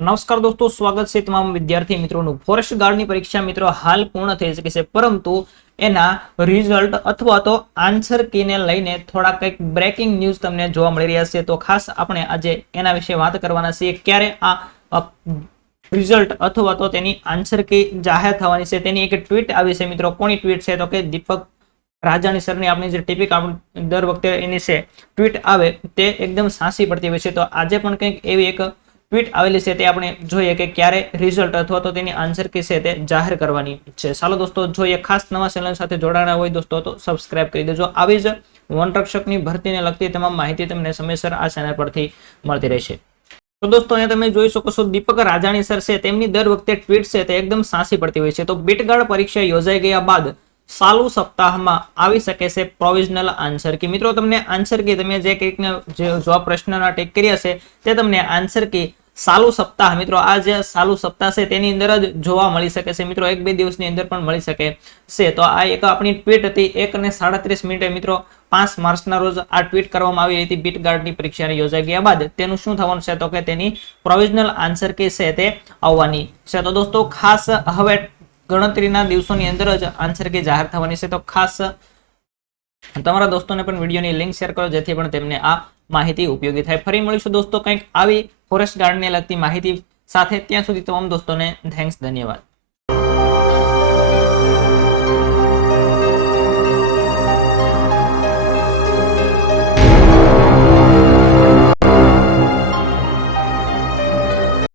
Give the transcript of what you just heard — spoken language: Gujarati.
નમસ્કાર દોસ્તો, સ્વાગત છે તમામ વિદ્યાર્થી મિત્રોનું। ફોરેસ્ટ ગાર્ડની પરીક્ષા મિત્રો હાલ પૂર્ણ થઈ ચૂકી છે, પરંતુ એના રિઝલ્ટ અથવા તો આન્સર કીને લઈને થોડા કંઈક બ્રેકિંગ ન્યૂઝ તમને જોવા મળી રહ્યા છે। તો ખાસ આપણે આજે એના વિશે વાત કરવાના છીએ। ક્યારે આ રિઝલ્ટ અથવા તો તેની આન્સર કી જાહેર થવાની છે, તેની એક ટ્વીટ આવી છે મિત્રો। કોની ટ્વીટ છે? તો કે દીપક રાજાણી સરની આપણી જે ટિપિક દર વખતે એની છે ટ્વીટ આવે તે એકદમ સાચી પડતી હોય છે। તો આજે પણ કંઈક એવી એક ટ્વીટ આવેલી છે, તે આપણે જોઈએ કે ક્યારે રિઝલ્ટ અથવા તો તેની આન્સર કી છે તે જાહેર કરવાની છે। ચાલો દોસ્તો જોઈએ। ખાસ નવા ચેનલ સાથે જોડાણા હોય દોસ્તો તો સબસ્ક્રાઇબ કરી દેજો। આવી જ વનરક્ષકની ભરતીને લગતી તમામ માહિતી તમને સમયસર આ ચેનલ પરથી મળતી રહેશે। તો દોસ્તો અહીંયા તમે જોઈ શકો છો, દીપક રાજાણી સર છે તેમની દર વખતે ટ્વીટ છે તે એકદમ સાચી પડતી હોય છે। તો બીટગાર્ડ પરીક્ષા યોજાઈ ગયા બાદ ચાલુ સપ્તાહમાં આવી શકે છે પ્રોવિઝનલ આન્સર કી। મિત્રો તમને આન્સર કી તમે જે કંઈક જો પ્રશ્નના ટેક કર્યા છે તે તમને આન્સર કી ચાલુ સપ્તાહ મિત્રો આ જે ચાલુ સપ્તાહ છે તેની અંદર જ જોવા મળી શકે છે મિત્રો। 1-2 દિવસની અંદર પણ મળી શકે છે। તો આ એક આપણી ટ્વીટ હતી 1:37 મિત્રો 5 માર્ચના રોજ આ ટ્વીટ કરવામાં આવી હતી। બીટગાર્ડની પરીક્ષા યોજાઈ ગયા બાદ તેનું શું થવાનું છે? તો કે તેની પ્રોવિઝનલ આન્સર કી છે તે આવવાની છે। તો દોસ્તો ખાસ હવે ગણતરીના દિવસોની અંદર જ આન્સર કી જાહેર થવાની છે। તો ખાસ તમારા દોસ્તોને પણ વિડીયોની લિંક શેર કરો, જેથી પણ તેમને આ માહિતી ઉપયોગી થાય। ફરી મળીશું દોસ્તો કંઈક આવી ફોરેસ્ટ ગાર્ડને લગતી માહિતી સાથે। ત્યાં સુધી તમામ દોસ્તોને થેન્ક્સ, ધન્યવાદ।